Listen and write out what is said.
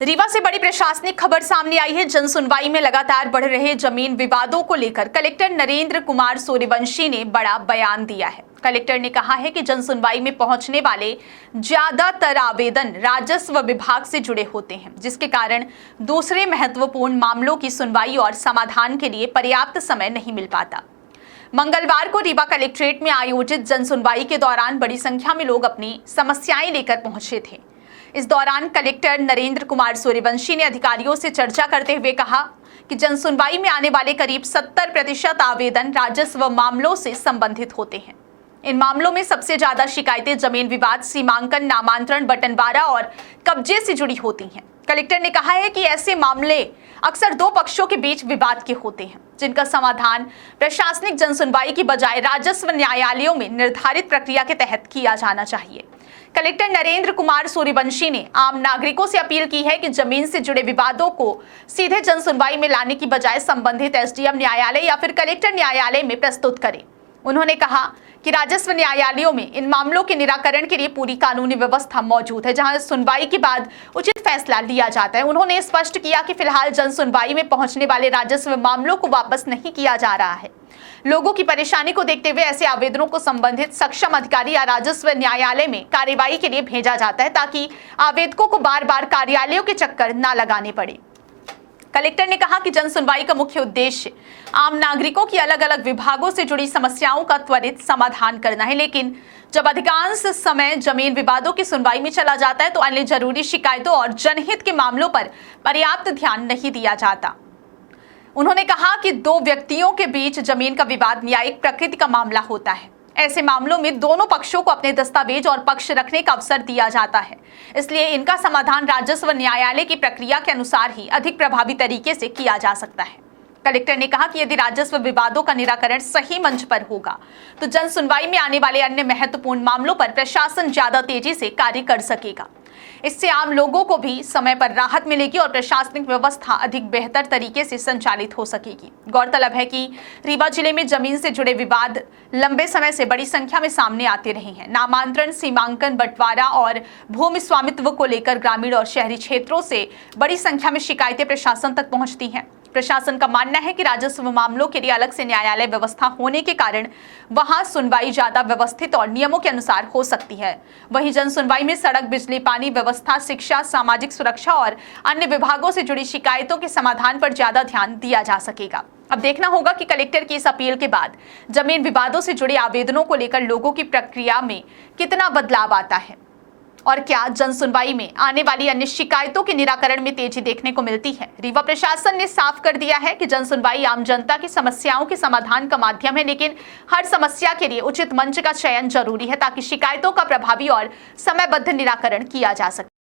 रीवा से बड़ी प्रशासनिक खबर सामने आई है। जन सुनवाई में लगातार बढ़ रहे जमीन विवादों को लेकर कलेक्टर नरेंद्र कुमार सूर्यवंशी ने बड़ा बयान दिया है। कलेक्टर ने कहा है कि जन सुनवाई में पहुंचने वाले ज्यादातर आवेदन राजस्व विभाग से जुड़े होते हैं, जिसके कारण दूसरे महत्वपूर्ण मामलों की सुनवाई और समाधान के लिए पर्याप्त समय नहीं मिल पाता। मंगलवार को रीवा कलेक्ट्रेट में आयोजित जन सुनवाई के दौरान बड़ी संख्या में लोग अपनी समस्याएं लेकर पहुंचे थे। इस दौरान कलेक्टर नरेंद्र कुमार सूर्यवंशी ने अधिकारियों से चर्चा करते हुए कहा कि जन सुनवाई में आने वाले करीब 70% आवेदन राजस्व मामलों से संबंधित होते हैं। इन मामलों में सबसे ज्यादा शिकायतें जमीन विवाद, सीमांकन, नामांतरण, बंटवारा और कब्जे से जुड़ी होती हैं। कलेक्टर ने कहा है कि ऐसे मामले अक्सर दो पक्षों के बीच विवाद के होते हैं, जिनका समाधान प्रशासनिक जन सुनवाई की बजाय राजस्व न्यायालयों में निर्धारित प्रक्रिया के तहत किया जाना चाहिए। कलेक्टर नरेंद्र कुमार सूर्यवंशी ने आम नागरिकों से अपील की है कि जमीन से जुड़े विवादों को सीधे जन सुनवाई में लाने की बजाय संबंधित एसडीएम न्यायालय या फिर कलेक्टर न्यायालय में प्रस्तुत करें। उन्होंने कहा कि राजस्व न्यायालयों में इन मामलों के निराकरण के लिए पूरी कानूनी व्यवस्था मौजूद है, जहां सुनवाई के बाद उचित फैसला लिया जाता है। उन्होंने स्पष्ट किया कि फिलहाल जन सुनवाई में पहुंचने वाले राजस्व मामलों को वापस नहीं किया जा रहा है। लोगों की परेशानी को देखते हुए ऐसे आवेदनों को संबंधित सक्षम अधिकारी या राजस्व न्यायालय में कार्यवाही के लिए भेजा जाता है, ताकि आवेदकों को बार बार कार्यालयों के चक्कर न लगाने पड़े। कलेक्टर ने कहा कि जन सुनवाई का मुख्य उद्देश्य आम नागरिकों की अलग अलग विभागों से जुड़ी समस्याओं का त्वरित समाधान करना है, लेकिन जब अधिकांश समय जमीन विवादों की सुनवाई में चला जाता है तो अन्य जरूरी शिकायतों और जनहित के मामलों पर पर्याप्त ध्यान नहीं दिया जाता। उन्होंने कहा कि दो व्यक्तियों के बीच जमीन का विवाद न्यायिक प्रकृति का मामला होता है। ऐसे मामलों में दोनों पक्षों को अपने दस्तावेज और पक्ष रखने का अवसर दिया जाता है, इसलिए इनका समाधान राजस्व न्यायालय की प्रक्रिया के अनुसार ही अधिक प्रभावी तरीके से किया जा सकता है। कलेक्टर ने कहा कि यदि राजस्व विवादों का निराकरण सही मंच पर होगा तो जन सुनवाई में आने वाले अन्य महत्वपूर्ण मामलों पर प्रशासन ज्यादा तेजी से कार्य कर सकेगा। इससे आम लोगों को भी समय पर राहत मिलेगी और प्रशासनिक व्यवस्था अधिक बेहतर तरीके से संचालित हो सकेगी। गौरतलब है कि रीवा जिले में जमीन से जुड़े विवाद लंबे समय से बड़ी संख्या में सामने आते रहे हैं। नामांतरण, सीमांकन, बंटवारा और भूमि स्वामित्व को लेकर ग्रामीण और शहरी क्षेत्रों से बड़ी संख्या में शिकायतें प्रशासन तक पहुंचती हैं। प्रशासन का मानना है कि राजस्व मामलों के लिए अलग से न्यायालय व्यवस्था होने के कारण वहां सुनवाई ज्यादा व्यवस्थित और नियमों के अनुसार हो सकती है। वहीं जन सुनवाई में सड़क, बिजली, पानी व्यवस्था, शिक्षा, सामाजिक सुरक्षा और अन्य विभागों से जुड़ी शिकायतों के समाधान पर ज्यादा ध्यान दिया जा सकेगा। अब देखना होगा कि कलेक्टर की इस अपील के बाद जमीन विवादों से जुड़े आवेदनों को लेकर लोगों की प्रक्रिया में कितना बदलाव आता है और क्या जन सुनवाई में आने वाली अन्य शिकायतों के निराकरण में तेजी देखने को मिलती है। रीवा प्रशासन ने साफ कर दिया है कि जन सुनवाई आम जनता की समस्याओं के समाधान का माध्यम है, लेकिन हर समस्या के लिए उचित मंच का चयन जरूरी है, ताकि शिकायतों का प्रभावी और समयबद्ध निराकरण किया जा सके।